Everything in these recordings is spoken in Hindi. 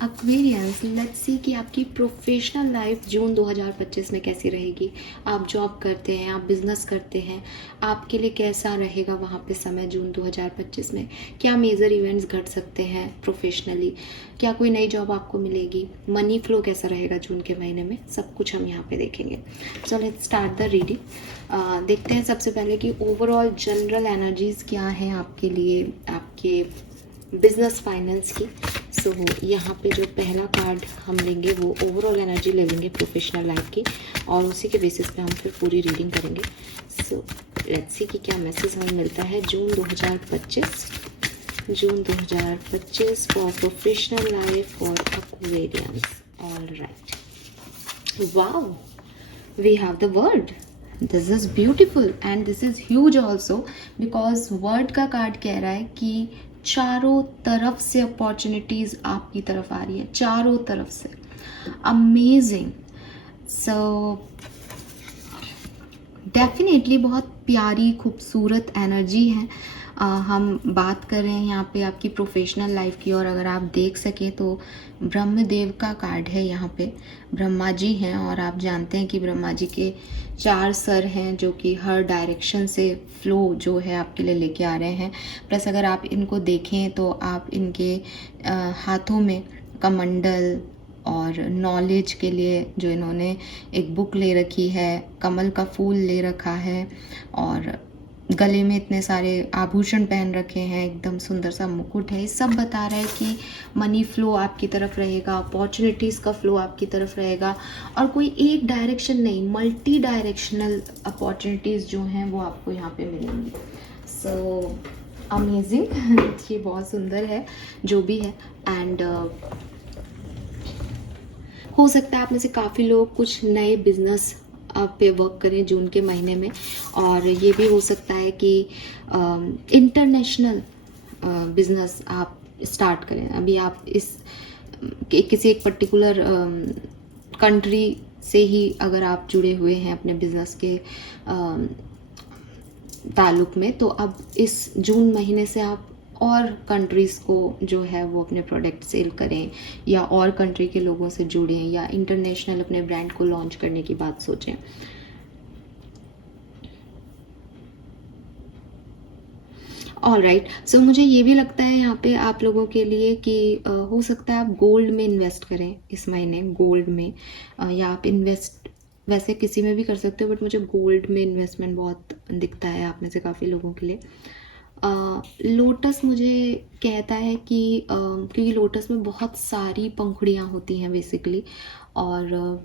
एक्वेरियंस, लेट्स सी कि आपकी प्रोफेशनल लाइफ जून 2025 में कैसी रहेगी। आप जॉब करते हैं, आप बिजनेस करते हैं, आपके लिए कैसा रहेगा वहाँ पे समय जून 2025 में। क्या मेजर इवेंट्स घट सकते हैं प्रोफेशनली, क्या कोई नई जॉब आपको मिलेगी, मनी फ्लो कैसा रहेगा जून के महीने में, सब कुछ हम यहाँ पे देखेंगे। So let's start the reading. देखते हैं सबसे पहले कि ओवरऑल जनरल एनर्जीज क्या हैं आपके लिए, आपके बिजनेस फाइनेंस की। सो यहाँ पे जो पहला कार्ड हम लेंगे वो ओवरऑल एनर्जी ले लेंगे प्रोफेशनल लाइफ की, और उसी के बेसिस पे हम फिर पूरी रीडिंग करेंगे। सो लेट्स सी कि क्या मैसेज हमें मिलता है जून 2025 for professional life for Aquarians. All right, wow, we have the word. This is beautiful and this is huge also because word का कार्ड कह रहा है कि चारों तरफ से अपॉर्चुनिटीज आपकी तरफ आ रही है, चारों तरफ से। अमेजिंग। सो डेफिनेटली बहुत प्यारी खूबसूरत एनर्जी है। हम बात कर रहे हैं यहाँ पे आपकी प्रोफेशनल लाइफ की, और अगर आप देख सकें तो ब्रह्मदेव का कार्ड है यहाँ पे। ब्रह्मा जी हैं और आप जानते हैं कि ब्रह्मा जी के 4 सर हैं जो कि हर डायरेक्शन से फ्लो जो है आपके लिए लेके आ रहे हैं। प्लस अगर आप इनको देखें तो आप इनके हाथों में कमंडल और नॉलेज के लिए जो इन्होंने एक बुक ले रखी है, कमल का फूल ले रखा है, और गले में इतने सारे आभूषण पहन रखे हैं, एकदम सुंदर सा मुकुट है। ये सब बता रहा है कि मनी फ्लो आपकी तरफ रहेगा, अपॉर्चुनिटीज़ का फ्लो आपकी तरफ रहेगा, और कोई एक डायरेक्शन नहीं, मल्टी डायरेक्शनल अपॉर्चुनिटीज़ जो हैं वो आपको यहाँ पे मिलेंगी। So amazing. ये बहुत सुंदर है जो भी है। एंड हो सकता है आप में से काफ़ी लोग कुछ नए बिजनेस पे वर्क करें जून के महीने में, और ये भी हो सकता है कि इंटरनेशनल बिजनेस आप स्टार्ट करें। अभी आप इस किसी एक पर्टिकुलर कंट्री से ही अगर आप जुड़े हुए हैं अपने बिजनेस के ताल्लुक में, तो अब इस जून महीने से आप और कंट्रीज़ को जो है वो अपने प्रोडक्ट सेल करें, या और कंट्री के लोगों से जुड़ें, या इंटरनेशनल अपने ब्रांड को लॉन्च करने की बात सोचें। ऑल राइट, सो मुझे ये भी लगता है यहाँ पे आप लोगों के लिए कि हो सकता है आप गोल्ड में इन्वेस्ट करें इस महीने, गोल्ड में, या आप इन्वेस्ट वैसे किसी में भी कर सकते हो, बट मुझे गोल्ड में इन्वेस्टमेंट बहुत दिखता है आप में से काफ़ी लोगों के लिए। लोटस मुझे कहता है कि क्योंकि लोटस में बहुत सारी पंखुड़ियाँ होती हैं बेसिकली, और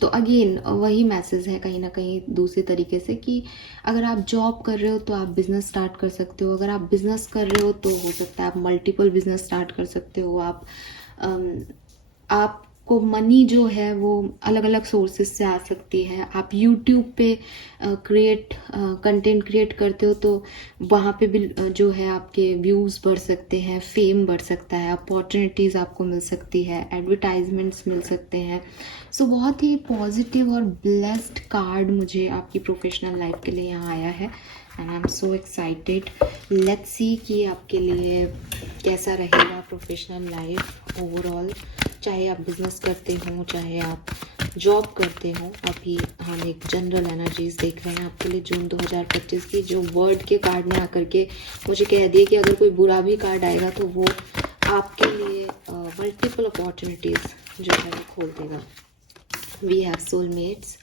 तो अगेन वही मैसेज है कहीं ना कहीं दूसरे तरीके से कि अगर आप जॉब कर रहे हो तो आप बिज़नेस स्टार्ट कर सकते हो, अगर आप बिज़नेस कर रहे हो तो हो सकता है आप मल्टीपल बिजनेस स्टार्ट कर सकते हो। आपको मनी जो है वो अलग अलग सोर्सेज से आ सकती है। आप यूट्यूब पे कंटेंट क्रिएट करते हो तो वहाँ पे भी जो है आपके व्यूज़ बढ़ सकते हैं, फेम बढ़ सकता है, अपॉर्चुनिटीज़ आपको मिल सकती है, एडवर्टाइजमेंट्स मिल सकते हैं। सो बहुत ही पॉजिटिव और ब्लेस्ड कार्ड मुझे आपकी प्रोफेशनल लाइफ के लिए यहाँ आया है, and I am so excited. Let's see कि आपके लिए कैसा रहेगा प्रोफेशनल लाइफ ओवरऑल, चाहे आप बिजनेस करते हो चाहे आप जॉब करते हो। अभी हम एक जनरल एनर्जीज देख रहे हैं आपके लिए जून 2025 की, जो वर्ड के कार्ड ने आकर के मुझे कह दिए कि अगर कोई बुरा भी कार्ड आएगा तो वो आपके लिए मल्टीपल अपॉर्चुनिटीज़ जो है वो खोल देगा। We have soulmates,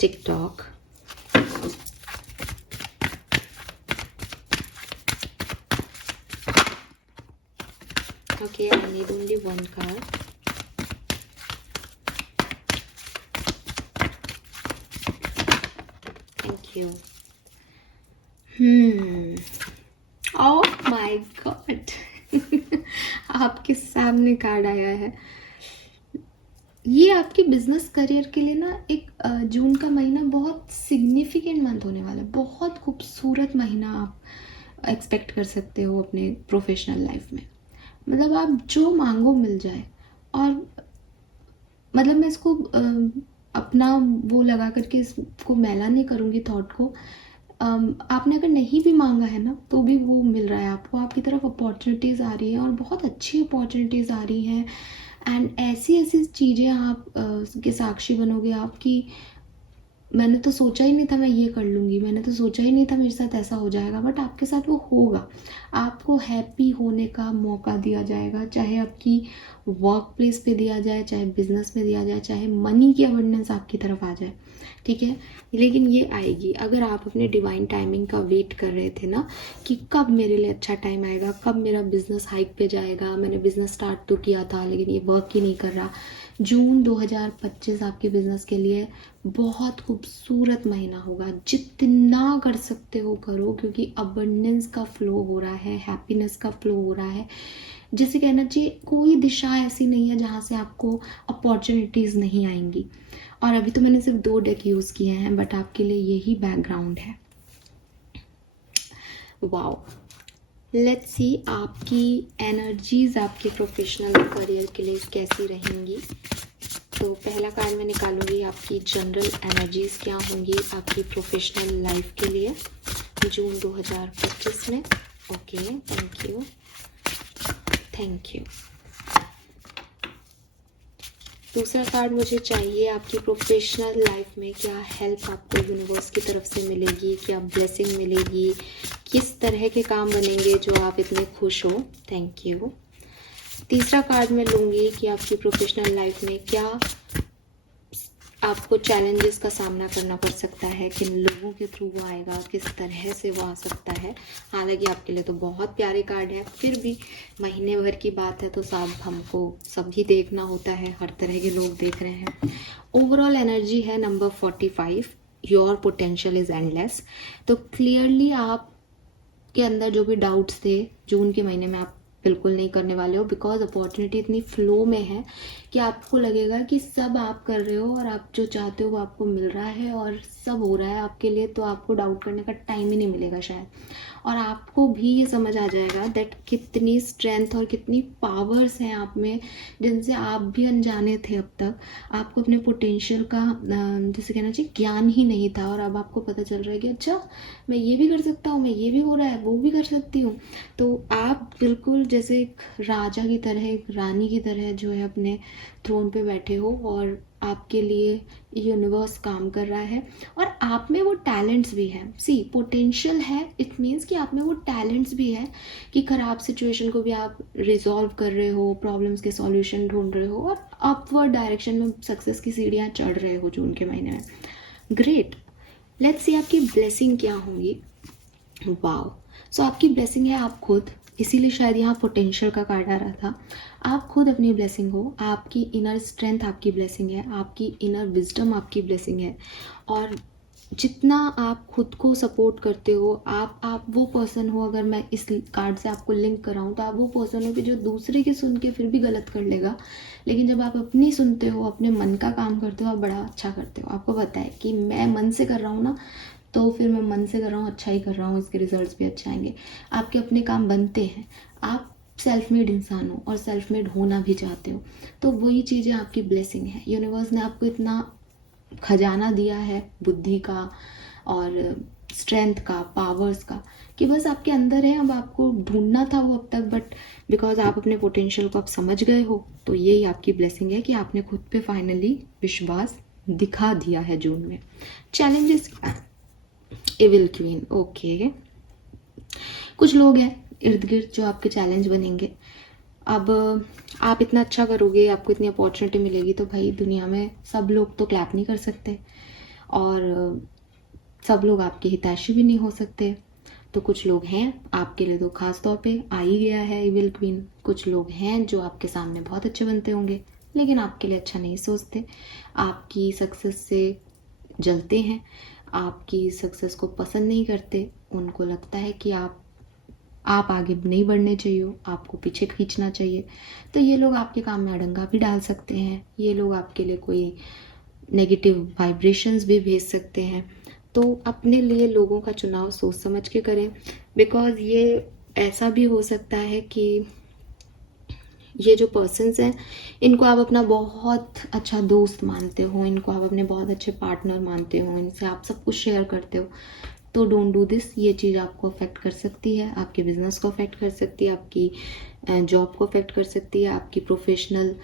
TikTok, okay, I need only one card. Thank you. Oh my God. आपके सामने कार्ड आया है। ये आपके बिजनेस करियर के लिए ना एक जून का महीना बहुत सिग्निफिकेंट मंथ होने वाला है। बहुत खूबसूरत महीना आप एक्सपेक्ट कर सकते हो अपने प्रोफेशनल लाइफ में। मतलब आप जो मांगो मिल जाए, और मतलब मैं इसको अपना वो लगा करके इसको मैला नहीं करूँगी थॉट को। आपने अगर नहीं भी मांगा है ना तो भी वो मिल रहा है आपको, आपकी तरफ अपॉर्चुनिटीज़ आ रही हैं और बहुत अच्छी अपॉर्चुनिटीज़ आ रही हैं। एंड ऐसी ऐसी चीज़ें आप के साक्षी बनोगे आपकी, मैंने तो सोचा ही नहीं था मैं ये कर लूँगी, मैंने तो सोचा ही नहीं था मेरे साथ ऐसा हो जाएगा, बट आपके साथ वो होगा। आपको हैप्पी होने का मौका दिया जाएगा, चाहे आपकी वर्क प्लेस पे दिया जाए, चाहे बिजनेस में दिया जाए, चाहे मनी की अबंडेंस आपकी तरफ आ जाए, ठीक है। लेकिन ये आएगी अगर आप अपने डिवाइन टाइमिंग का वेट कर रहे थे ना कि कब मेरे लिए अच्छा टाइम आएगा, कब मेरा बिजनेस हाइक पे जाएगा। मैंने बिजनेस स्टार्ट तो किया था लेकिन ये वर्क ही नहीं कर रहा। जून 2025 आपके बिजनेस के लिए बहुत खूबसूरत महीना होगा। जितना कर सकते हो करो, क्योंकि अबंडेंस का फ्लो हो रहा है, हैप्पीनेस का फ्लो हो रहा है। जैसे कहना चाहिए कोई दिशा ऐसी नहीं है जहाँ से आपको अपॉर्चुनिटीज़ नहीं आएंगी। और अभी तो मैंने सिर्फ 2 डेक यूज़ किए हैं, बट आपके लिए यही बैकग्राउंड है। वाओ, लेट्स सी आपकी एनर्जीज आपके प्रोफेशनल करियर के लिए कैसी रहेंगी। तो पहला कार्ड मैं निकालूंगी आपकी जनरल एनर्जीज क्या होंगी आपकी प्रोफेशनल लाइफ के लिए जून 2025 में। Okay, thank you, thank you. दूसरा कार्ड मुझे चाहिए आपकी प्रोफेशनल लाइफ में क्या हेल्प आपको यूनिवर्स की तरफ से मिलेगी, क्या ब्लेसिंग मिलेगी, किस तरह के काम बनेंगे जो आप इतने खुश हो। Thank you. तीसरा कार्ड मैं लूँगी कि आपकी प्रोफेशनल लाइफ में क्या आपको चैलेंजेस का सामना करना पड़ सकता है, किन लोगों के थ्रू वो आएगा, किस तरह से वो आ सकता है। हालांकि आपके लिए तो बहुत प्यारे कार्ड है, फिर भी महीने भर की बात है तो सब हमको सभी देखना होता है, हर तरह के लोग देख रहे हैं। ओवरऑल एनर्जी है number 45, your potential is endless. तो क्लियरली आपके अंदर जो भी डाउट्स थे जून के महीने में आप बिल्कुल नहीं करने वाले हो, बिकॉज अपॉर्चुनिटी इतनी फ्लो में है कि आपको लगेगा कि सब आप कर रहे हो और आप जो चाहते हो वो आपको मिल रहा है और सब हो रहा है आपके लिए, तो आपको डाउट करने का टाइम ही नहीं मिलेगा शायद। और आपको भी ये समझ आ जाएगा दैट कितनी स्ट्रेंथ और कितनी पावर्स हैं आप में जिनसे आप भी अनजाने थे अब तक। आपको अपने पोटेंशियल का जैसे कहना चाहिए ज्ञान ही नहीं था, और अब आपको पता चल रहा है कि अच्छा मैं ये भी कर सकता हूँ, मैं ये भी हो रहा है, वो भी कर सकती हूँ। तो आप बिल्कुल जैसे एक राजा की तरह, एक रानी की तरह जो है अपने थ्रोन पे बैठे हो और आपके लिए यूनिवर्स काम कर रहा है और आप में वो टैलेंट्स भी हैं। सी, पोटेंशियल है, इट मीन्स कि आप में वो टैलेंट्स भी है कि ख़राब सिचुएशन को भी आप रिजॉल्व कर रहे हो, प्रॉब्लम्स के सॉल्यूशन ढूंढ रहे हो और अपवर्ड डायरेक्शन में सक्सेस की सीढ़ियाँ चढ़ रहे हो जून के महीने में। ग्रेट, लेट्स सी आपकी ब्लेसिंग क्या होंगी। वाओ, सो आपकी ब्लेसिंग है आप खुद, इसीलिए शायद यहाँ पोटेंशियल का कार्ड आ रहा था। आप खुद अपनी ब्लेसिंग हो, आपकी इनर स्ट्रेंथ आपकी ब्लेसिंग है, आपकी इनर विजडम आपकी ब्लेसिंग है। और जितना आप खुद को सपोर्ट करते हो, आप वो पर्सन हो, अगर मैं इस कार्ड से आपको लिंक कराऊँ तो आप वो पर्सन हो कि जो दूसरे की सुन के फिर भी गलत कर लेगा, लेकिन जब आप अपनी सुनते हो, अपने मन का काम करते हो, आप बड़ा अच्छा करते हो। आपको पता है कि मैं मन से कर रहा हूँ ना, तो फिर मैं मन से कर रहा हूँ, अच्छा ही कर रहा हूँ, इसके रिजल्ट्स भी अच्छे आएंगे। आपके अपने काम बनते हैं, आप सेल्फ मेड इंसान हो और सेल्फ मेड होना भी चाहते हो, तो वही चीज़ें आपकी ब्लेसिंग है। यूनिवर्स ने आपको इतना खजाना दिया है बुद्धि का और स्ट्रेंथ का, पावर्स का, कि बस आपके अंदर है, अब आपको ढूंढना था वो अब तक, बट बिकॉज आप अपने पोटेंशियल को आप समझ गए हो, तो यही आपकी ब्लेसिंग है कि आपने खुद पे फाइनली विश्वास दिखा दिया है जून में। Challenges, evil queen, okay. कुछ लोग हैं इर्द गिर्द जो आपके चैलेंज बनेंगे। अब आप इतना अच्छा करोगे, आपको इतनी अपॉर्चुनिटी मिलेगी, तो भाई दुनिया में सब लोग तो क्लैप नहीं कर सकते और सब लोग आपके हितैषी भी नहीं हो सकते। तो कुछ लोग हैं आपके लिए तो खास तौर पे आ ही गया है इविल क्वीन। कुछ लोग हैं जो आपके सामने बहुत अच्छे बनते होंगे लेकिन आपके लिए अच्छा नहीं सोचते, आपकी सक्सेस से जलते हैं, आपकी सक्सेस को पसंद नहीं करते। उनको लगता है कि आप आगे नहीं बढ़ने चाहिए, आपको पीछे खींचना चाहिए। तो ये लोग आपके काम में अड़ंगा भी डाल सकते हैं, ये लोग आपके लिए कोई नेगेटिव वाइब्रेशंस भी भेज सकते हैं। तो अपने लिए लोगों का चुनाव सोच समझ के करें, बिकॉज ये ऐसा भी हो सकता है कि ये जो पर्सन्स हैं इनको आप अपना बहुत अच्छा दोस्त मानते हो, इनको आप अपने बहुत अच्छे पार्टनर मानते हो, इनसे आप सब कुछ शेयर करते हो, तो डोंट डू दिस। ये चीज़ आपको अफेक्ट कर सकती है, आपके बिजनेस को अफेक्ट कर सकती है, आपकी जॉब को अफेक्ट कर सकती है, आपकी प्रोफेशनल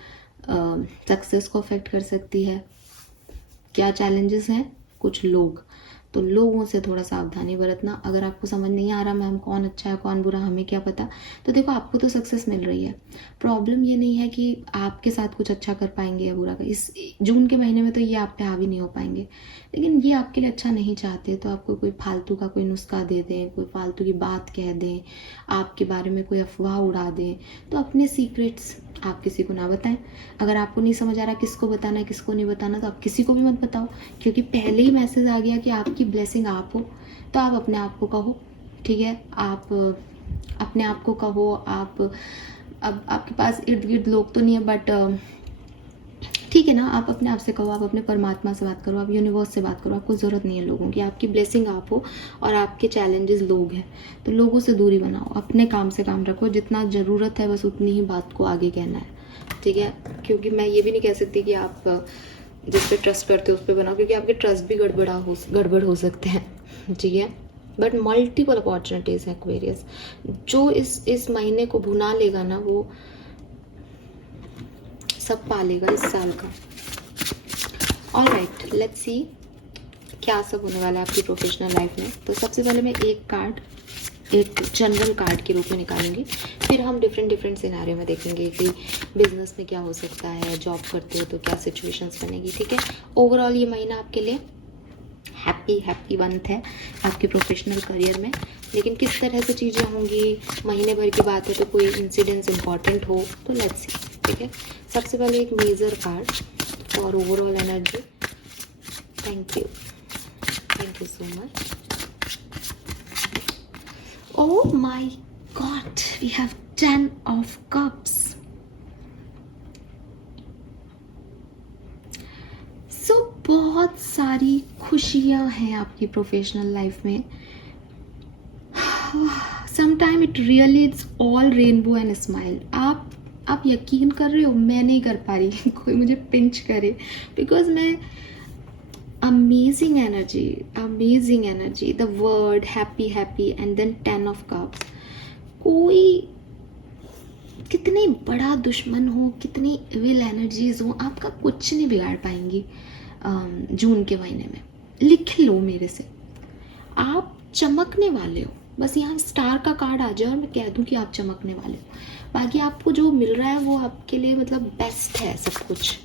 सक्सेस को अफेक्ट कर सकती है। क्या चैलेंजेस हैं? कुछ लोग, तो लोगों से थोड़ा सावधानी बरतना। अगर आपको समझ नहीं आ रहा मैम कौन अच्छा है कौन बुरा, हमें क्या पता, तो देखो आपको तो सक्सेस मिल रही है। प्रॉब्लम ये नहीं है कि आपके साथ कुछ अच्छा कर पाएंगे या बुरा। इस जून के महीने में तो ये आप पे हावी नहीं हो पाएंगे, लेकिन ये आपके लिए अच्छा नहीं चाहते तो आपको कोई फालतू का कोई नुस्खा दे दें, कोई फालतू की बात कह दें, आपके बारे में कोई अफवाह उड़ा दें, तो अपने सीक्रेट्स आप किसी को ना बताएं। अगर आपको नहीं समझ आ रहा किसको बताना है किसको नहीं बताना, तो आप किसी को भी मत बताओ, क्योंकि पहले ही मैसेज आ गया कि आपकी ब्लेसिंग आप हो, तो आप अपने आप को कहो। ठीक है, आप अपने आप को कहो। आप अब आपके पास इर्द गिर्द लोग तो नहीं है, बट ठीक है ना, आप अपने आप से कहो, आप अपने परमात्मा से बात करो, आप यूनिवर्स से बात करो। आपको ज़रूरत नहीं है लोगों की, आपकी ब्लेसिंग आप हो और आपके चैलेंजेस लोग हैं, तो लोगों से दूरी बनाओ, अपने काम से काम रखो। जितना ज़रूरत है बस उतनी ही बात को आगे कहना है। ठीक है, क्योंकि मैं ये भी नहीं कह सकती कि आप जिस पे ट्रस्ट करते हो उस पर बनाओ, क्योंकि आपके ट्रस्ट भी गड़बड़ हो सकते हैं। ठीक है, बट मल्टीपल अपॉर्चुनिटीज़ हैं एक्वेरियस। जो इस महीने को भुना लेगा ना, वो सब पालेगा इस साल का। ऑलराइट, लेट्स सी क्या सब होने वाला है आपकी प्रोफेशनल लाइफ में। तो सबसे पहले मैं एक कार्ड, एक जनरल कार्ड के रूप में निकालूंगी, फिर हम डिफरेंट सिनेरियो में देखेंगे कि बिजनेस में क्या हो सकता है, जॉब करते हो तो क्या सिचुएशंस बनेगी। ठीक है, ओवरऑल ये महीना आपके लिए हैप्पी मंथ है आपके प्रोफेशनल करियर में। लेकिन किस तरह से चीज़ें होंगी, महीने भर की बात है, तो कोई इंसिडेंट्स इंपॉर्टेंट हो तो लेट्स सी। ठीक है, सबसे पहले एक major card for overall energy. Thank you so much. Oh my God, we have 10 of Cups. So बहुत सारी खुशियाँ हैं आपकी प्रोफेशनल लाइफ में। Sometime it really it's all rainbow and smile. आप यकीन कर रहे हो, मैं नहीं कर पा रही कोई मुझे पिंच करे, बिकॉज मैं amazing energy, the word happy and then 10 of cups. कोई कितनी बड़ा दुश्मन हो, कितनी इविल एनर्जीज हो, आपका कुछ नहीं बिगाड़ पाएंगी जून के महीने में। लिख लो मेरे से, आप चमकने वाले हो। बस यहाँ स्टार का कार्ड आ जाए और मैं कह दूँ कि आप चमकने वाले हो। बाकी आपको जो मिल रहा है वो आपके लिए मतलब बेस्ट है सब कुछ।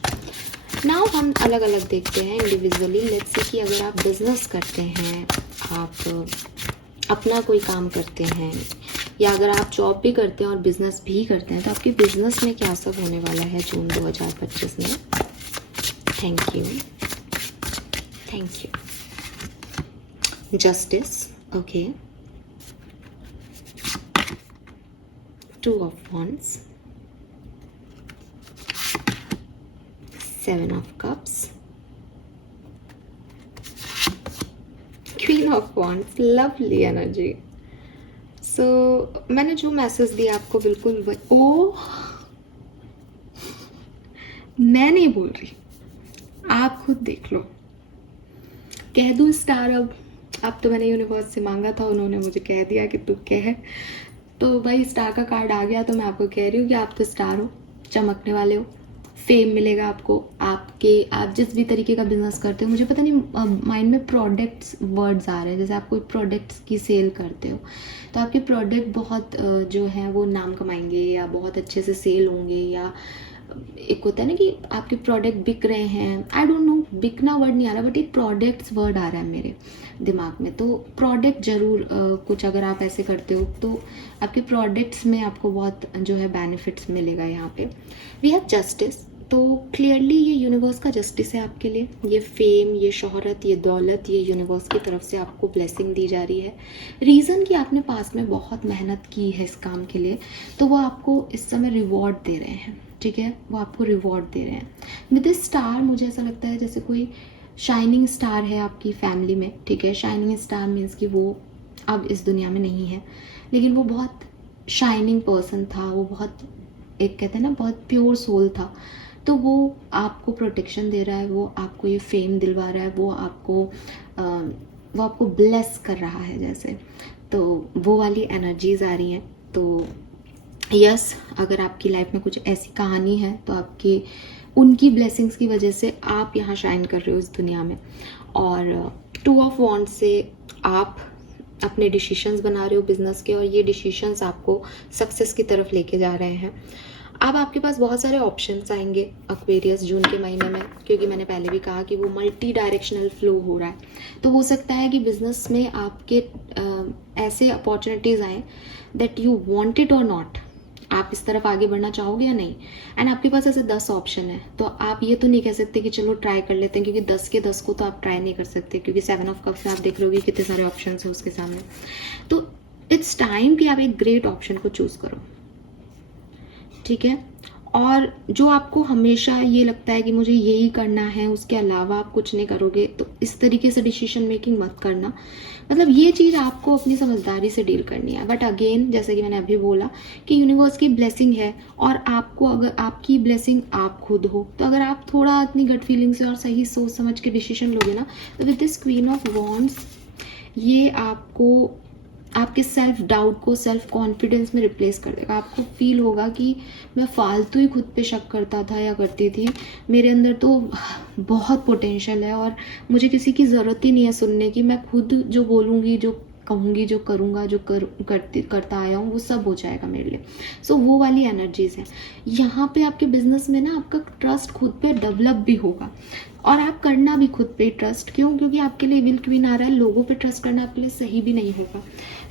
नाउ हम अलग अलग देखते हैं इंडिविजुअली। लेट्स सी कि अगर आप बिजनेस करते हैं, आप अपना कोई काम करते हैं, या अगर आप जॉब भी करते हैं और बिजनेस भी करते हैं, तो आपके बिजनेस में क्या सब होने वाला है जून 2025 में। Thank you. Justice, okay. 2 of Wands, 7 of Cups, Queen of Wands, lovely energy. So मैंने जो मैसेज दिया आपको बिल्कुल मैं नहीं बोल रही, आप खुद देख लो। कह दूँ स्टार अब तो मैंने यूनिवर्स से मांगा था, उन्होंने मुझे कह दिया कि तू कह, तो भाई स्टार का कार्ड आ गया, तो मैं आपको कह रही हूँ कि आप तो स्टार हो, चमकने वाले हो, फेम मिलेगा आपको। आप जिस भी तरीके का बिजनेस करते हो, मुझे पता नहीं माइंड में प्रोडक्ट्स वर्ड्स आ रहे हैं, जैसे आप कोई प्रोडक्ट्स की सेल करते हो तो आपके प्रोडक्ट बहुत जो हैं वो नाम कमाएंगे या बहुत अच्छे से सेल होंगे, या एक होता है ना कि आपके प्रोडक्ट बिक रहे हैं। आई डोंट नो, बिकना वर्ड नहीं आ रहा, बट एक प्रोडक्ट्स वर्ड आ रहा है मेरे दिमाग में। तो प्रोडक्ट ज़रूर कुछ अगर आप ऐसे करते हो तो आपके प्रोडक्ट्स में आपको बहुत जो है बेनिफिट्स मिलेगा। यहाँ पे वी हैव जस्टिस, तो क्लियरली ये यूनिवर्स का जस्टिस है आपके लिए। ये फेम, ये शोहरत, ये दौलत, ये यूनिवर्स की तरफ से आपको ब्लेसिंग दी जा रही है। रीज़न कि आपने पास्ट में बहुत मेहनत की है इस काम के लिए, तो वो आपको इस समय रिवॉर्ड दे रहे हैं। ठीक है, वो आपको रिवॉर्ड दे रहे हैं विद दिस स्टार। मुझे ऐसा लगता है जैसे कोई शाइनिंग स्टार है आपकी फैमिली में। ठीक है, शाइनिंग स्टार मीन्स कि वो अब इस दुनिया में नहीं है, लेकिन वो बहुत शाइनिंग पर्सन था, वो बहुत, एक कहते हैं ना, बहुत प्योर सोल था। तो वो आपको प्रोटेक्शन दे रहा है, वो आपको ये फेम दिलवा रहा है, वो आपको वो आपको ब्लेस कर रहा है जैसे, तो वो वाली एनर्जीज आ रही हैं। तो यस, अगर आपकी लाइफ में कुछ ऐसी कहानी है तो आपकी उनकी ब्लेसिंग्स की वजह से आप यहाँ शाइन कर रहे हो इस दुनिया में। और 2 ऑफ वॉन्ड्स से आप अपने डिसीशंस बना रहे हो बिजनेस के, और ये डिसीशंस आपको सक्सेस की तरफ लेके जा रहे हैं। अब आपके पास बहुत सारे ऑप्शंस आएंगे एक्वेरियस जून के महीने में, क्योंकि मैंने पहले भी कहा कि वो मल्टी डायरेक्शनल फ्लो हो रहा है। तो हो सकता है कि बिजनेस में आपके ऐसे अपॉर्चुनिटीज़ आए दैट यू वांट इट और नॉट, आप इस तरफ आगे बढ़ना चाहोगे या नहीं। एंड आपके पास ऐसे 10 ऑप्शन है, तो आप ये तो नहीं कह सकते कि चलो ट्राई कर लेते हैं, क्योंकि 10 के 10 को तो आप ट्राई नहीं कर सकते, क्योंकि 7 ऑफ कप्स में आप देख रहे होगे कितने सारे ऑप्शन है उसके सामने। तो इट्स टाइम कि आप एक ग्रेट ऑप्शन को चूज करो, ठीक है। और जो आपको हमेशा ये लगता है कि मुझे यही करना है, उसके अलावा आप कुछ नहीं करोगे, तो इस तरीके से डिसीजन मेकिंग मत करना। मतलब ये चीज़ आपको अपनी समझदारी से डील करनी है। बट अगेन, जैसे कि मैंने अभी बोला कि यूनिवर्स की ब्लेसिंग है, और आपको अगर आपकी ब्लेसिंग आप खुद हो, तो अगर आप थोड़ा अपनी गट फीलिंग से और सही सोच समझ के डिसीजन लोगे ना, तो with this queen of wands ये आपको आपके सेल्फ डाउट को सेल्फ कॉन्फिडेंस में रिप्लेस कर देगा। आपको फील होगा कि मैं फालतू ही खुद पे शक करता था या करती थी, मेरे अंदर तो बहुत पोटेंशियल है और मुझे किसी की ज़रूरत ही नहीं है सुनने की, मैं खुद जो बोलूँगी, जो कहूँगी, जो करूँगा, जो करता आया हूँ, वो सब हो जाएगा मेरे लिए। सो वो वाली एनर्जीज़ हैं यहाँ पे। आपके बिजनेस में ना आपका ट्रस्ट खुद पे डेवलप भी होगा, और आप करना भी खुद पे ट्रस्ट। क्यों? क्योंकि आपके लिए विल क्वीन आ रहा है, लोगों पे ट्रस्ट करना आपके लिए सही भी नहीं होगा।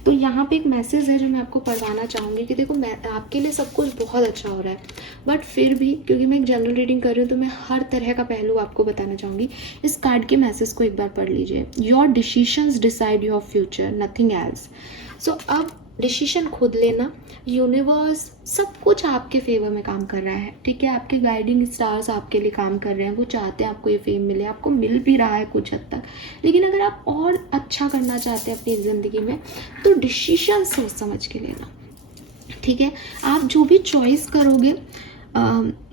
तो यहाँ पे एक मैसेज है जो मैं आपको पढ़वाना चाहूँगी कि देखो, मैं आपके लिए सब कुछ बहुत अच्छा हो रहा है, बट फिर भी क्योंकि मैं एक जनरल रीडिंग कर रही हूँ, तो मैं हर तरह का पहलू आपको बताना चाहूँगी। इस कार्ड के मैसेज को एक बार पढ़ लीजिए। Your decisions decide your future, nothing else. So अब डिसीजन खुद लेना, यूनिवर्स सब कुछ आपके फेवर में काम कर रहा है, ठीक है। आपके गाइडिंग स्टार्स आपके लिए काम कर रहे हैं, वो चाहते हैं आपको ये फेम मिले, आपको मिल भी रहा है कुछ हद तक। लेकिन अगर आप और अच्छा करना चाहते हैं अपनी ज़िंदगी में, तो डिसीजन सोच समझ के लेना, ठीक है। आप जो भी चॉइस करोगे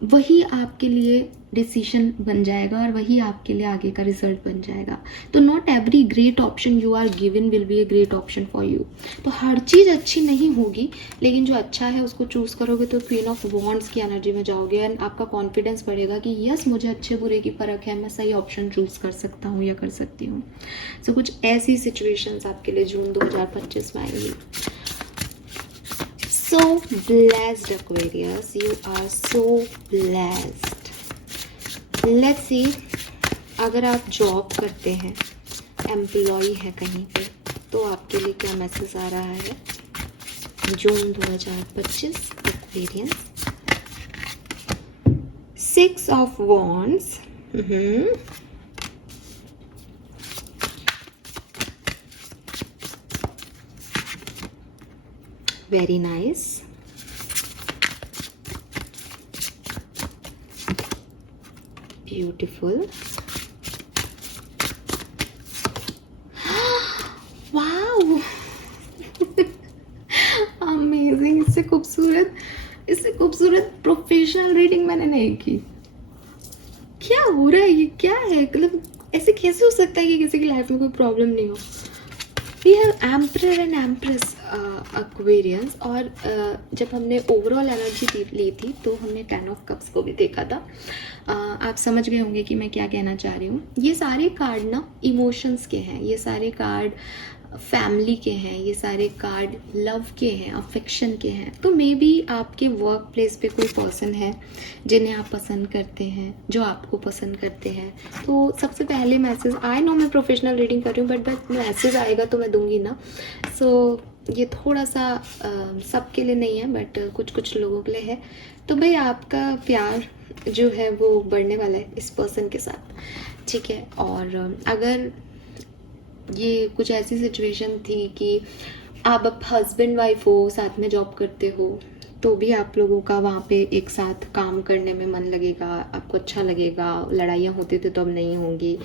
वही आपके लिए डिसीजन बन जाएगा, और वही आपके लिए आगे का रिजल्ट बन जाएगा। तो not every great option you are given will be a great option for you. तो हर चीज़ अच्छी नहीं होगी, लेकिन जो अच्छा है उसको चूज़ करोगे तो क्वीन ऑफ वॉन्ड्स की एनर्जी में जाओगे, एंड आपका कॉन्फिडेंस बढ़ेगा कि यस, मुझे अच्छे बुरे की फ़र्क है, मैं सही ऑप्शन चूज़ कर सकता हूँ या कर सकती हूँ। सो कुछ ऐसी सिचुएशंस आपके लिए जून 2025 में आएंगी। So blessed Aquarius, you are so blessed. Let's see, अगर आप जॉब करते हैं, एम्प्लॉय है कहीं पे, तो आपके लिए क्या मैसेज आ रहा है जून 2025 Aquarius. 6 of wands, very nice. Beautiful. Wow, amazing. इससे खूबसूरत प्रोफेशनल रीडिंग मैंने नहीं की। क्या हो रहा है? ये क्या है? मतलब ऐसे कैसे हो सकता है कि किसी की लाइफ में कोई प्रॉब्लम नहीं हो? We have emperor and empress aquarians. और जब हमने ओवरऑल एनर्जी ली थी, तो हमने 10 ऑफ कप्स को भी देखा था। आप समझ गए होंगे कि मैं क्या कहना चाह रही हूँ। ये सारे कार्ड ना इमोशंस के हैं, ये सारे कार्ड फैमिली के हैं, ये सारे कार्ड लव के हैं, अफेक्शन के हैं। तो मे बी आपके वर्क प्लेस पे कोई पर्सन है जिन्हें आप पसंद करते हैं, जो आपको पसंद करते हैं। तो सबसे पहले मैसेज, आई नो मैं प्रोफेशनल रीडिंग कर रही हूँ, बट मैसेज आएगा तो मैं दूंगी ना। सो ये थोड़ा सा सबके लिए नहीं है, बट कुछ लोगों के लिए है। तो भाई, आपका प्यार जो है वो बढ़ने वाला है इस पर्सन के साथ, ठीक है। और अगर ये कुछ ऐसी सिचुएशन थी कि आप अब हस्बैंड वाइफ हो, साथ में जॉब करते हो, तो भी आप लोगों का वहाँ पे एक साथ काम करने में मन लगेगा, आपको अच्छा लगेगा। लड़ाइयाँ होती थी तो अब नहीं होंगी।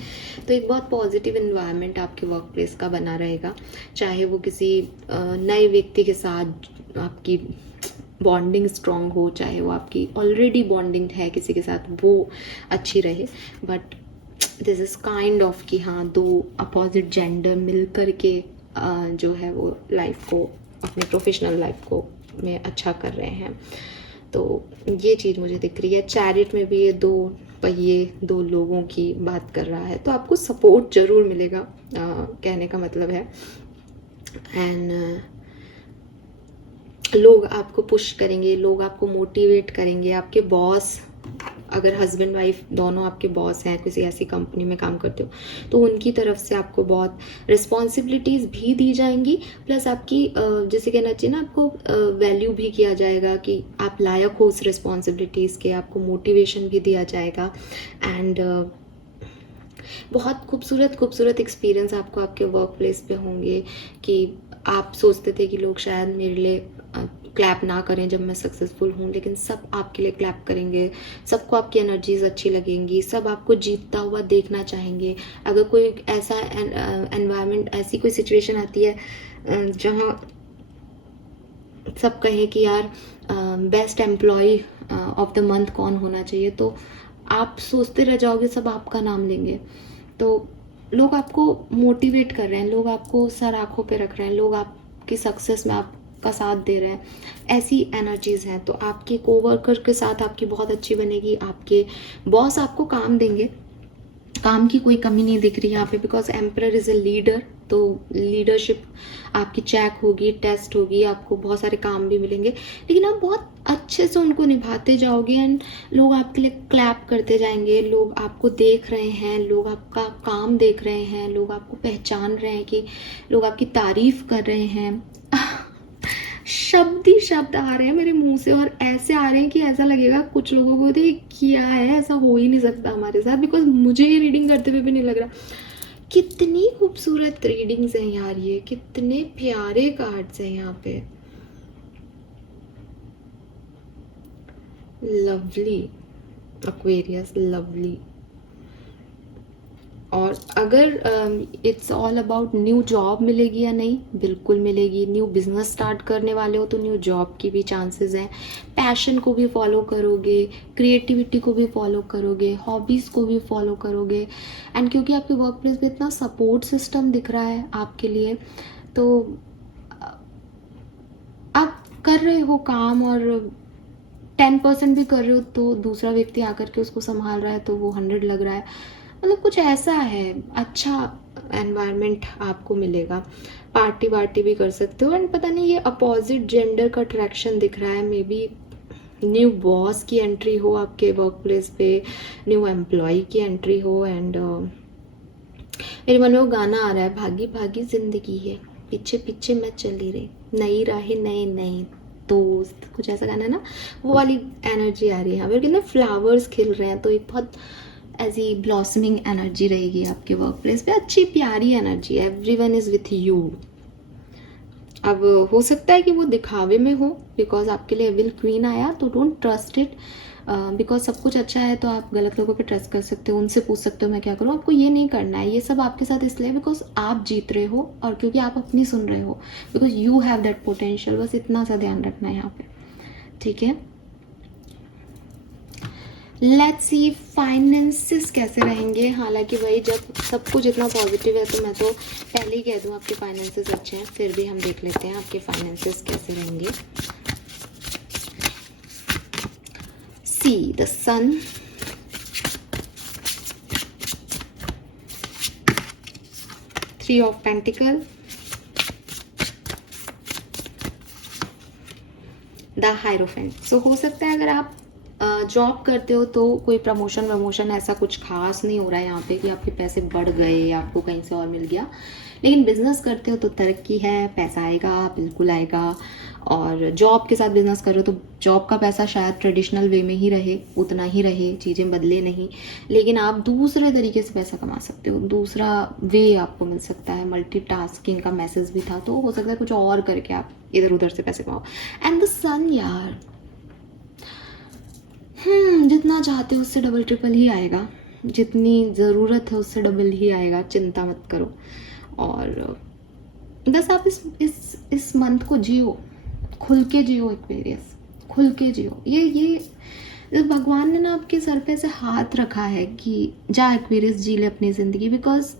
तो एक बहुत पॉजिटिव इन्वायरमेंट आपके वर्क प्लेस का बना रहेगा, चाहे वो किसी नए व्यक्ति के साथ आपकी बॉन्डिंग स्ट्रॉन्ग हो, चाहे वो आपकी ऑलरेडी बॉन्डिंग है किसी के साथ, वो अच्छी रहे। But this is kind of कि हाँ, दो अपोजिट जेंडर मिल कर के जो है वो लाइफ को, अपने प्रोफेशनल लाइफ को में अच्छा कर रहे हैं। तो ये चीज़ मुझे दिख रही है। चैरिट में भी ये दो पहिए, दो लोगों की बात कर रहा है, तो आपको सपोर्ट ज़रूर मिलेगा, कहने का मतलब है। एंड लोग आपको पुश करेंगे, लोग आपको मोटिवेट करेंगे। आपके बॉस, अगर हस्बैंड वाइफ दोनों आपके बॉस हैं, किसी ऐसी कंपनी में काम करते हो, तो उनकी तरफ से आपको बहुत रिस्पॉन्सिबिलिटीज़ भी दी जाएंगी, प्लस आपकी जैसे कहना चाहिए ना, आपको वैल्यू भी किया जाएगा कि आप लायक हो उस रिस्पॉन्सिबिलिटीज़ के, आपको मोटिवेशन भी दिया जाएगा। एंड बहुत खूबसूरत खूबसूरत एक्सपीरियंस आपको आपके वर्क प्लेस पे होंगे कि आप सोचते थे कि लोग शायद मेरे लिए क्लैप ना करें जब मैं सक्सेसफुल हूँ, लेकिन सब आपके लिए क्लैप करेंगे, सबको आपकी एनर्जीज अच्छी लगेंगी, सब आपको जीतता हुआ देखना चाहेंगे। अगर कोई ऐसा एनवायरनमेंट, ऐसी कोई सिचुएशन आती है जहाँ सब कहें कि यार best employee of the month कौन होना चाहिए, तो आप सोचते रह जाओगे, सब आपका नाम लेंगे। तो लोग आपको मोटिवेट कर रहे हैं, लोग आपको सर आँखों पे रख रहे हैं, लोग आपकी सक्सेस में आपका साथ दे रहे हैं, ऐसी एनर्जीज़ हैं। तो आपके कोवर्कर के साथ आपकी बहुत अच्छी बनेगी, आपके बॉस आपको काम देंगे, काम की कोई कमी नहीं दिख रही यहाँ पे, because emperor is a leader. तो लीडरशिप आपकी चेक होगी, टेस्ट होगी, आपको बहुत सारे काम भी मिलेंगे, लेकिन आप बहुत अच्छे से उनको निभाते जाओगे एंड लोग आपके लिए क्लैप करते जाएंगे। लोग आपको देख रहे हैं, लोग आपका काम देख रहे हैं, लोग आपको पहचान रहे हैं, कि लोग आपकी तारीफ कर रहे हैं। शब्द ही शब्द आ रहे हैं मेरे मुंह से, और ऐसे आ रहे हैं कि ऐसा लगेगा कुछ लोगों को, ये क्या है, ऐसा हो ही नहीं सकता हमारे साथ, बिकॉज मुझे ये रीडिंग करते हुए भी नहीं लग रहा। कितनी खूबसूरत रीडिंग्स हैं यार, ये कितने प्यारे कार्ड्स हैं यहाँ पे। Lovely Aquarius, lovely. और अगर it's all about new job मिलेगी या नहीं, बिल्कुल मिलेगी। न्यू बिजनेस स्टार्ट करने वाले हो तो न्यू जॉब की भी चांसेस हैं। पैशन को भी फॉलो करोगे, क्रिएटिविटी को भी फॉलो करोगे, हॉबीज़ को भी फॉलो करोगे। एंड क्योंकि आपके वर्क प्लेस पे इतना सपोर्ट सिस्टम दिख रहा है आपके लिए, तो आप कर रहे हो काम और 10% भी कर रहे हो तो दूसरा व्यक्ति आकर के उसको संभाल रहा है, तो वो 100 लग रहा है। मतलब कुछ ऐसा है, अच्छा एनवायरनमेंट आपको मिलेगा। पार्टी वार्टी भी कर सकते हो। एंड पता नहीं, ये अपोजिट जेंडर का अट्रैक्शन दिख रहा है। मे बी न्यू बॉस की एंट्री हो आपके वर्क प्लेस पे, न्यू एम्प्लॉय की एंट्री हो। एंड मेरे मन में वो गाना आ रहा है, भागी भागी जिंदगी है, पीछे पीछे मैं चली रही, नई राहें नए नए दोस्त, कुछ ऐसा गाना है ना, वो वाली एनर्जी आ रही है यहाँ पे। कितने फ्लावर्स खिल रहे हैं, तो एक बहुत ऐसी ब्लॉसमिंग एनर्जी रहेगी आपके वर्क प्लेस पे, अच्छी प्यारी energy. Everyone is with you. अब हो सकता है कि वो दिखावे में हो, बिकॉज आपके लिए एविल क्वीन आया, तो डोंट ट्रस्ट इट। बिकॉज सब कुछ अच्छा है तो आप गलत लोगों पे ट्रस्ट कर सकते हो, उनसे पूछ सकते हो मैं क्या करूँ। आपको ये नहीं करना है। ये सब आपके साथ इसलिए बिकॉज आप जीत रहे हो और क्योंकि आप अपनी सुन रहे हो, because you have that potential. बस इतना सा ध्यान रखना है यहाँ पे, ठीक है। लेट्स सी फाइनेंसेस कैसे रहेंगे। हालांकि भाई जब सब कुछ इतना पॉजिटिव है तो मैं तो पहले ही कह दूँ आपके फाइनेंसेस अच्छे हैं, फिर भी हम देख लेते हैं आपके फाइनेंसेस कैसे रहेंगे। See the sun, three of pentacle, the hierophant. So हो सकता है अगर आप जॉब करते हो तो कोई प्रमोशन ऐसा कुछ खास नहीं हो रहा है यहाँ पे कि आपके पैसे बढ़ गए या आपको कहीं से और मिल गया। लेकिन बिजनेस करते हो तो तरक्की है, पैसा आएगा, बिल्कुल आएगा। और जॉब के साथ बिजनेस कर रहे हो तो जॉब का पैसा शायद ट्रेडिशनल वे में ही रहे, उतना ही रहे, चीज़ें बदले नहीं, लेकिन आप दूसरे तरीके से पैसा कमा सकते हो, दूसरा वे आपको मिल सकता है। मल्टीटास्किंग का मैसेज भी था, तो हो सकता है कुछ और करके आप इधर उधर से पैसे कमाओ। एंड द सन यार, जितना चाहते हो उससे डबल ट्रिपल ही आएगा, जितनी ज़रूरत है उससे डबल ही आएगा, चिंता मत करो। और बस आप इस मंथ को जियो, खुल के जियो एक्वेरियस, खुल के जियो। ये तो भगवान ने ना आपके सर पे ऐसे हाथ रखा है कि जा एक्वेरियस जी ले अपनी ज़िंदगी। बिकॉज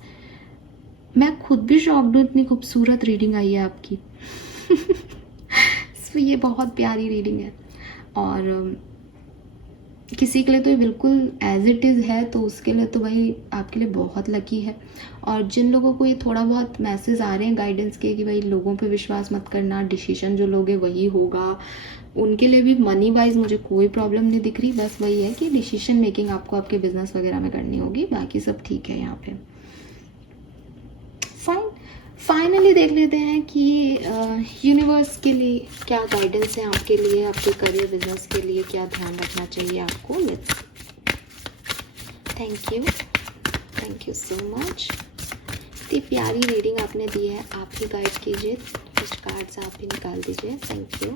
मैं खुद भी शॉक्ड हूँ, इतनी खूबसूरत रीडिंग आई है आपकी। So, ये बहुत प्यारी रीडिंग है और किसी के लिए तो ये बिल्कुल एज इट इज़ है, तो उसके लिए तो भाई आपके लिए बहुत लकी है। और जिन लोगों को ये थोड़ा बहुत मैसेज आ रहे हैं गाइडेंस के कि भाई लोगों पे विश्वास मत करना, डिसीजन जो लोगे वही होगा, उनके लिए भी मनी वाइज मुझे कोई प्रॉब्लम नहीं दिख रही। बस वही है कि डिसीजन मेकिंग आपको आपके बिजनेस वगैरह में करनी होगी, बाकी सब ठीक है यहाँ पे। फाइन, फाइनली देख लेते हैं कि यूनिवर्स के लिए क्या गाइडेंस है आपके लिए, आपके करियर बिजनेस के लिए क्या ध्यान रखना चाहिए आपको। Let's, thank you so much. इतनी प्यारी रीडिंग आपने दी है, आप ही गाइड कीजिए, कुछ कार्ड्स आप ही निकाल दीजिए। Thank you.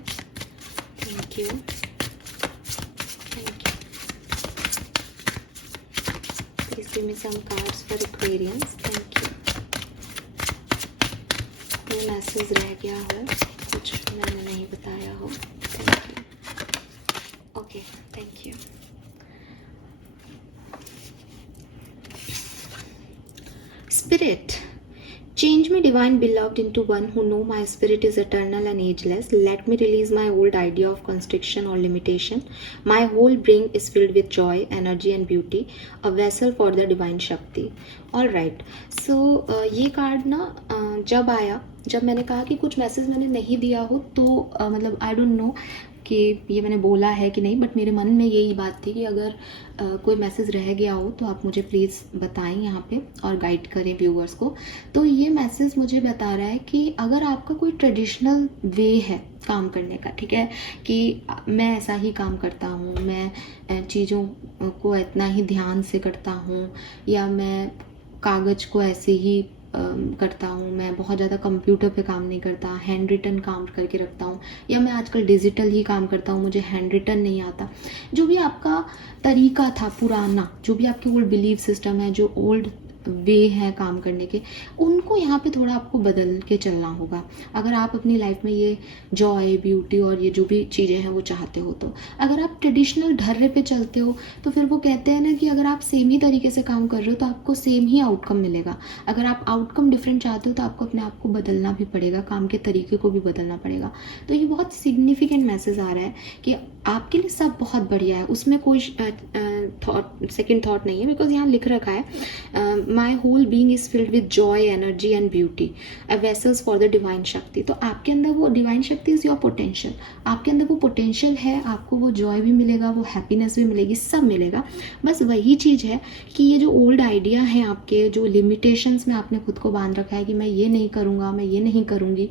Please give me some cards for aquarians. Thank you. कोई मैसेज रह गया हो, कुछ मैंने नहीं बताया हो। Thank you. Okay, thank you. Spirit, change me, divine beloved, into one who know my spirit is eternal and ageless. Let me release my old idea of constriction or limitation. My whole being is filled with joy, energy and beauty, a vessel for the divine Shakti. All right. So ये कार्ड ना जब आया, जब मैंने कहा कि कुछ मैसेज मैंने नहीं दिया हो तो मतलब आई डोंट नो कि ये मैंने बोला है कि नहीं, बट मेरे मन में यही बात थी कि अगर कोई मैसेज रह गया हो तो आप मुझे प्लीज़ बताएं यहाँ पे और गाइड करें व्यूअर्स को। तो ये मैसेज मुझे बता रहा है कि अगर आपका कोई ट्रेडिशनल वे है काम करने का, ठीक है, कि मैं ऐसा ही काम करता हूँ, मैं चीज़ों को इतना ही ध्यान से करता हूँ, या मैं कागज़ को ऐसे ही करता हूँ, मैं बहुत ज़्यादा कंप्यूटर पे काम नहीं करता, हैंड रिटन काम करके रखता हूँ, या मैं आजकल डिजिटल ही काम करता हूँ, मुझे हैंड रिटन नहीं आता। जो भी आपका तरीका था पुराना, जो भी आपके ओल्ड बिलीव सिस्टम है, जो ओल्ड वे हैं काम करने के, उनको यहाँ पे थोड़ा आपको बदल के चलना होगा अगर आप अपनी लाइफ में ये जॉय, ब्यूटी और ये जो भी चीज़ें हैं वो चाहते हो। तो अगर आप ट्रेडिशनल ढर्रे पे चलते हो तो फिर वो कहते हैं ना कि अगर आप सेम ही तरीके से काम कर रहे हो तो आपको सेम ही आउटकम मिलेगा। अगर आप आउटकम डिफरेंट चाहते हो तो आपको अपने आप को बदलना भी पड़ेगा, काम के तरीके को भी बदलना पड़ेगा। तो ये बहुत सिग्निफिकेंट मैसेज आ रहा है कि आपके लिए सब बहुत बढ़िया है, उसमें कोई सेकेंड थॉट नहीं है। बिकॉज यहाँ लिख रखा है my whole being is filled with joy, energy and beauty, a vessels for the divine Shakti. तो आपके अंदर वो डिवाइन शक्ति इज योर पोटेंशियल, आपके अंदर वो पोटेंशियल है, आपको वो जॉय भी मिलेगा, वो हैप्पीनेस भी मिलेगी, सब मिलेगा। बस वही चीज़ है कि ये जो ओल्ड आइडिया है आपके, जो लिमिटेशंस में आपने खुद को बांध रखा है कि मैं ये नहीं करूँगा, मैं ये नहीं करूँगी,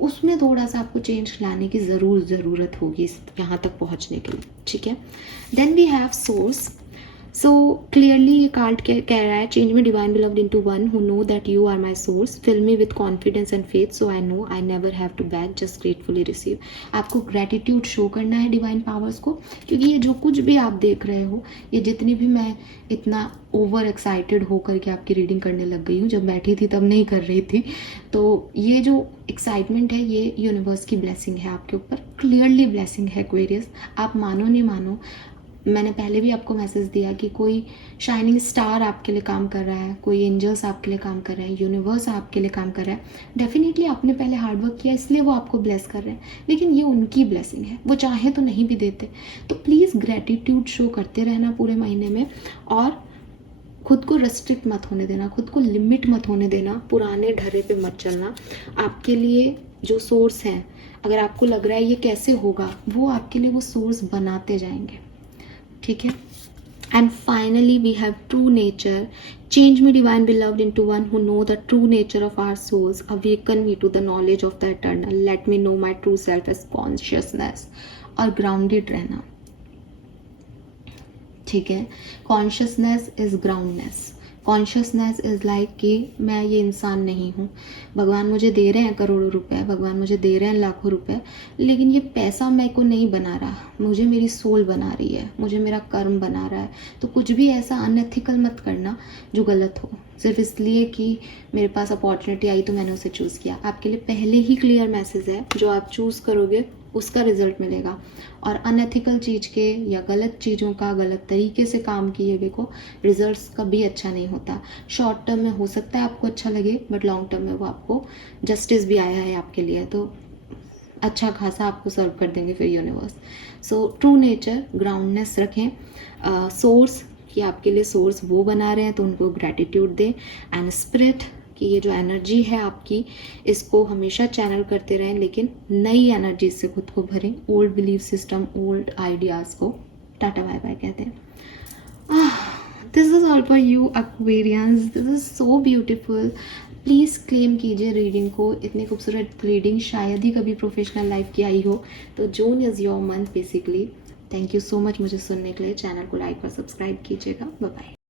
उसमें थोड़ा सा आपको चेंज लाने की ज़रूरत होगी यहाँ तक पहुँचने के लिए, ठीक है। Then we have source. So clearly ये कार्ड कह रहा है, change me divine beloved into one who know that you are my source, fill me with confidence and faith so I know I never have to back, just gratefully receive. आपको ग्रेटिट्यूड शो करना है डिवाइन पावर्स को, क्योंकि ये जो कुछ भी आप देख रहे हो, ये जितनी भी मैं इतना ओवर एक्साइटेड होकर के आपकी रीडिंग करने लग गई हूँ, जब बैठी थी तब नहीं कर रही थी, तो ये जो एक्साइटमेंट है ये यूनिवर्स की ब्लेसिंग है आपके ऊपर, क्लियरली ब्लेसिंग है एक्वेरियस। आप मानो नहीं मानो, मैंने पहले भी आपको मैसेज दिया कि कोई शाइनिंग स्टार आपके लिए काम कर रहा है, कोई एंजल्स आपके लिए काम कर रहे हैं, यूनिवर्स आपके लिए काम कर रहा है। डेफिनेटली आपने पहले हार्डवर्क किया इसलिए वो आपको ब्लेस कर रहे हैं, लेकिन ये उनकी ब्लेसिंग है, वो चाहे तो नहीं भी देते। तो प्लीज़ ग्रेटिट्यूड शो करते रहना पूरे महीने में, और खुद को रेस्ट्रिक्ट मत होने देना, खुद को लिमिट मत होने देना, पुराने ढर्रे पे मत चलना। आपके लिए जो सोर्स है, अगर आपको लग रहा है ये कैसे होगा, वो आपके लिए वो सोर्स बनाते जाएंगे, ठीक है। And finally we have true nature, change me divine beloved into one who know the true nature of our souls, awaken me to the knowledge of the eternal, let me know my true self as consciousness, और ग्राउंडेड रहना, ठीक है। Consciousness is groundness, consciousness is like कि मैं ये इंसान नहीं हूँ, भगवान मुझे दे रहे हैं करोड़ों रुपए, भगवान मुझे दे रहे हैं लाखों रुपए, लेकिन ये पैसा मैं को नहीं बना रहा, मुझे मेरी सोल बना रही है, मुझे मेरा कर्म बना रहा है। तो कुछ भी ऐसा अनएथिकल मत करना जो गलत हो, सिर्फ इसलिए कि मेरे पास अपॉर्चुनिटी आई तो मैंने उसे चूज़ किया। आपके लिए पहले ही क्लियर मैसेज है, जो आप चूज़ करोगे उसका रिजल्ट मिलेगा। और अनएथिकल चीज़ के या गलत चीज़ों का गलत तरीके से काम किए हुए को रिजल्ट्स कभी अच्छा नहीं होता। शॉर्ट टर्म में हो सकता है आपको अच्छा लगे, बट लॉन्ग टर्म में वो आपको जस्टिस भी आया है आपके लिए, तो अच्छा खासा आपको सर्व कर देंगे फिर यूनिवर्स। सो ट्रू नेचर, ग्राउंडनेस रखें, सोर्स कि आपके लिए सोर्स वो बना रहे हैं तो उनको ग्रैटिट्यूड दें, एंड स्पिरिट कि ये जो एनर्जी है आपकी इसको हमेशा चैनल करते रहें, लेकिन नई एनर्जी से खुद को भरें। Old belief system, old ideas को टाटा बाय बाय कहते हैं। This is all for you Aquarians, this is so beautiful. Please claim कीजिए रीडिंग को। इतनी खूबसूरत रीडिंग शायद ही कभी प्रोफेशनल लाइफ की आई हो। तो June is your month basically. Thank you so much मुझे सुनने के लिए। चैनल को लाइक और सब्सक्राइब कीजिएगा। Bye bye.